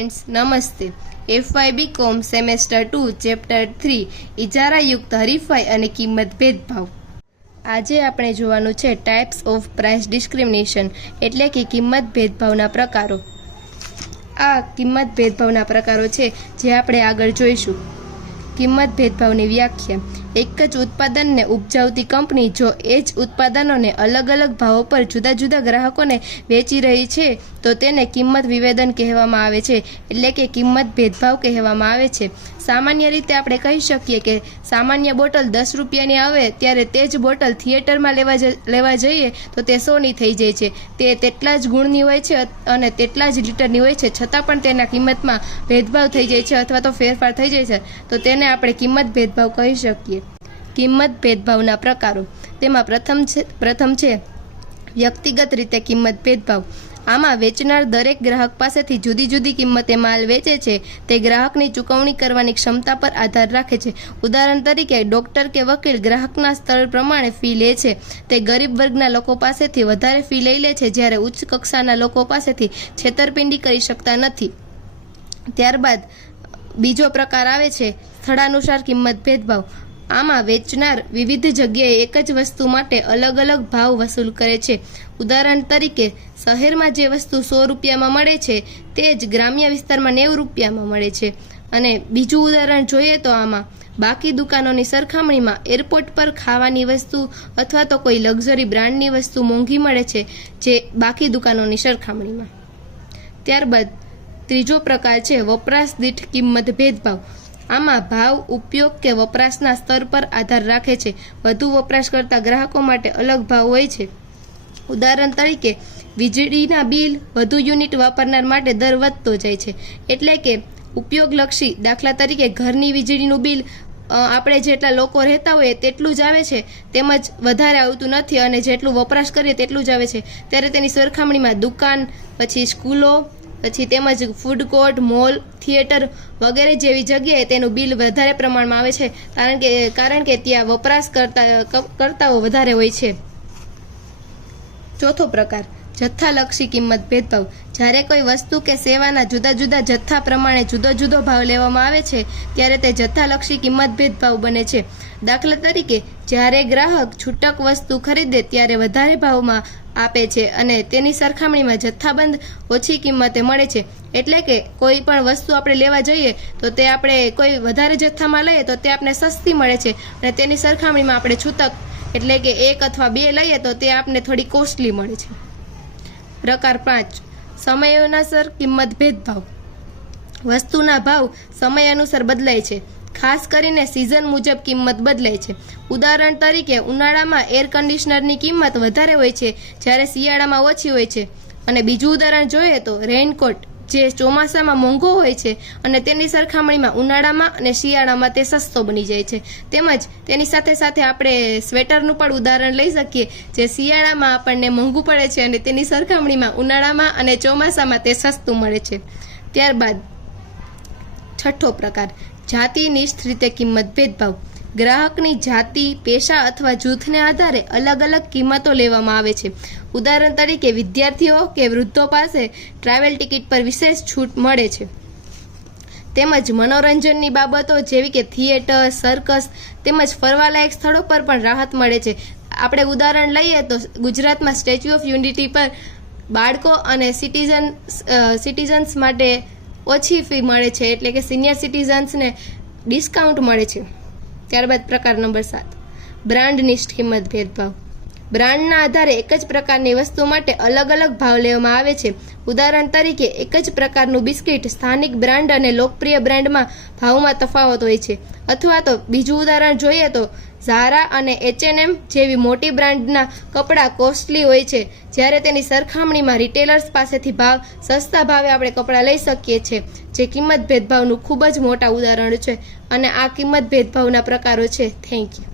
Friends नमस्ते। FY BCom semester 2 chapter 3 इजारायुक्त हरीफाई અને કિંમત ભેદભાવ। આજે આપણે જોવાનું છે ટાઈપ્સ ઓફ પ્રાઇસ ડિસ્ક્રિમિનેશન એટલે કે કિંમત ભેદભાવના પ્રકારો। આ કિંમત ભેદભાવના પ્રકારો છે જે આપણે આગળ જોઈશું। કિંમત ભેદભાવની વ્યાખ્યા: એક જ ઉત્પાદનને ઉપજાવતી કંપની જો એ જ ઉત્પાદનોને અલગ અલગ ભાવો પર જુદા જુદા ગ્રાહકોને વેચી રહી છે તો તેને કિંમત વિવેદન કહેવામાં આવે છે, એટલે કે કિંમત ભેદભાવ કહેવામાં આવે છે। સામાન્ય રીતે આપણે કહી શકીએ કે સામાન્ય બોટલ 10 રૂપિયાની આવે ત્યારે તે જ બોટલ થિયેટરમાં લેવા જઈએ તો તે 100ની થઈ જાય છે। તે તેટલા જ ગુણની હોય છે અને તેટલા જ લીટરની હોય છે, છતાં પણ તેના કિંમતમાં ભેદભાવ થઈ જાય છે અથવા તો ફેરફાર થઈ જાય છે, તો તેને આપણે કિંમત ભેદભાવ કહી શકીએ। કિંમત ભેદભાવના પ્રકારો: તેમાં પ્રથમ છે વ્યક્તિગત રીતે કિંમત ભેદભાવ। આમાં વેચનાર દરેક ગ્રાહક પાસેથી જુદી જુદી કિંમતે માલ વેચે છે, તે ગ્રાહકની ચૂકવણી કરવાની ક્ષમતા પર આધાર રાખે છે। ઉદાહરણ તરીકે ડોક્ટર કે વકીલ ગ્રાહકના સ્તર પ્રમાણે ફી લે છે। તે ગરીબ વર્ગના લોકો પાસેથી વધારે ફી લઈ લે છે, જ્યારે ઉચ્ચ કક્ષાના લોકો પાસેથી છેતરપિંડી કરી શકતા નથી। ત્યારબાદ બીજો પ્રકાર આવે છે સ્થળાનુસાર કિંમત ભેદભાવ। આમાં વેચનાર વિવિધ જગ્યાએ એક જ વસ્તુ માટે અલગ અલગ ભાવ વસૂલ કરે છે। ઉદાહરણ તરીકે શહેરમાં જે વસ્તુ 100 રૂપિયામાં મળે છે તે જ ગ્રામ્ય વિસ્તારમાં 90 રૂપિયામાં મળે છે। અને બીજું ઉદાહરણ જોઈએ તો આમાં બાકી દુકાનોની સરખામણીમાં એરપોર્ટ પર ખાવાની વસ્તુ અથવા તો કોઈ લક્ઝરી બ્રાન્ડની વસ્તુ મોંઘી મળે છે જે બાકી દુકાનોની સરખામણીમાં। ત્યારબાદ ત્રીજો પ્રકાર છે વપરાશ દીઠ કિંમત ભેદભાવ। આમાં ભાવ ઉપયોગ કે વપરાશના સ્તર પર આધાર રાખે છે। વધુ વપરાશ કરતા ગ્રાહકો માટે અલગ ભાવ હોય છે। ઉદાહરણ તરીકે વીજળીના બિલ વધુ યુનિટ વાપરનાર માટે દર વધતો જાય છે, એટલે કે ઉપયોગલક્ષી, દાખલા તરીકે ઘરની વીજળીનું બિલ આપણે જેટલા લોકો રહેતા હોઈએ તેટલું જ આવે છે, તેમજ વધારે આવતું નથી અને જેટલું વપરાશ કરીએ તેટલું જ આવે છે। ત્યારે તેની સરખામણીમાં દુકાન, પછી સ્કૂલો, પછી તેમજ ફૂડ કોર્ટ, મોલ, થિયેટર વગેરે જેવી જગ્યાએ તેનું બિલ વધારે પ્રમાણમાં આવે છે, કારણ કે ત્યાં વપરાશ કરતાઓ વધારે હોય છે। ચોથો પ્રકાર જથ્થાલક્ષી કિંમત ભેદભાવ। જ્યારે કોઈ વસ્તુ કે સેવાના જુદા જુદા જથ્થા પ્રમાણે જુદો જુદો ભાવ લેવામાં આવે છે ત્યારે તે જથ્થાલક્ષી કિંમત ભેદભાવ બને છે। દાખલા તરીકે જ્યારે ગ્રાહક છૂટક વસ્તુ ખરીદે ત્યારે વધારે ભાવમાં આપે છે અને તેની સરખામણીમાં જથ્થાબંધ ઓછી કિંમતે મળે છે, એટલે કે કોઈ પણ વસ્તુ આપણે લેવા જઈએ તો તે આપણે કોઈ વધારે જથ્થામાં લઈએ તો તે આપણે સસ્તી મળે છે અને તેની સરખામણીમાં આપણે છૂટક એટલે કે 1 અથવા 2 લઈએ તો તે આપણે થોડી કોસ્ટલી મળે છે। પ્રકાર 5 સમયાનુસાર કિંમત ભેદભાવ। વસ્તુના ભાવ સમય અનુસાર બદલાય છે, ખાસ કરીને સિઝન મુજબ કિંમત બદલાય છે। ઉદાહરણ તરીકે ઉનાળામાં એર કન્ડિશનરની કિંમત વધારે હોય છે જ્યારે શિયાળામાં ઓછી હોય છે। અને બીજું ઉદાહરણ જોઈએ તો રેઇનકોટ જે ચોમાસામાં મોંઘો હોય છે અને તેની સરખામણીમાં ઉનાળામાં અને શિયાળામાં તે સસ્તો બની જાય છે। તેમજ તેની સાથે સાથે આપણે સ્વેટરનું પણ ઉદાહરણ લઈ શકીએ, જે શિયાળામાં આપણને મોંઘું પડે છે અને તેની સરખામણીમાં ઉનાળામાં અને ચોમાસામાં તે સસ્તું મળે છે। ત્યારબાદ છઠ્ઠો પ્રકાર જાતિનિષ્ઠ રીતે કિંમત ભેદભાવ। ગ્રાહકની જાતિ, પેશા અથવા જૂથને આધારે અલગ અલગ કિંમતો લેવામાં આવે છે। ઉદાહરણ તરીકે વિદ્યાર્થીઓ કે વૃદ્ધો પાસે ટ્રાવેલ ટિકિટ પર વિશેષ છૂટ મળે છે। તેમજ મનોરંજનની બાબતો જેવી કે થિયેટર, સર્કસ તેમજ ફરવાલાયક સ્થળો પર પણ રાહત મળે છે। આપણે ઉદાહરણ લઈએ તો ગુજરાતમાં સ્ટેચ્યુ ઓફ યુનિટી પર બાળકો અને સિટીઝન્સ માટે ઓછી ફી મળે છે, એટલે કે સિનિયર સિટીઝન્સને ડિસ્કાઉન્ટ મળે છે। ત્યારબાદ પ્રકાર નંબર 7 બ્રાન્ડનિષ્ઠ કિંમત ભેદભાવ। બ્રાન્ડના આધારે એક જ પ્રકારની વસ્તુ માટે અલગ અલગ ભાવ લેવામાં આવે છે। ઉદાહરણ તરીકે એક જ પ્રકારનું બિસ્કિટ સ્થાનિક બ્રાન્ડ અને લોકપ્રિય બ્રાન્ડમાં ભાવમાં તફાવત હોય છે। અથવા તો બીજું ઉદાહરણ જોઈએ તો ઝારા અને H&M જેવી મોટી બ્રાન્ડના કપડાં કોસ્ટલી હોય છે, જ્યારે તેની સરખામણીમાં રિટેલર્સ પાસેથી સસ્તા ભાવે આપણે કપડાં લઈ શકીએ છીએ, જે કિંમત ભેદભાવનું ખૂબ જ મોટા ઉદાહરણ છે। અને આ કિંમત ભેદભાવના પ્રકારો છે। Thank you.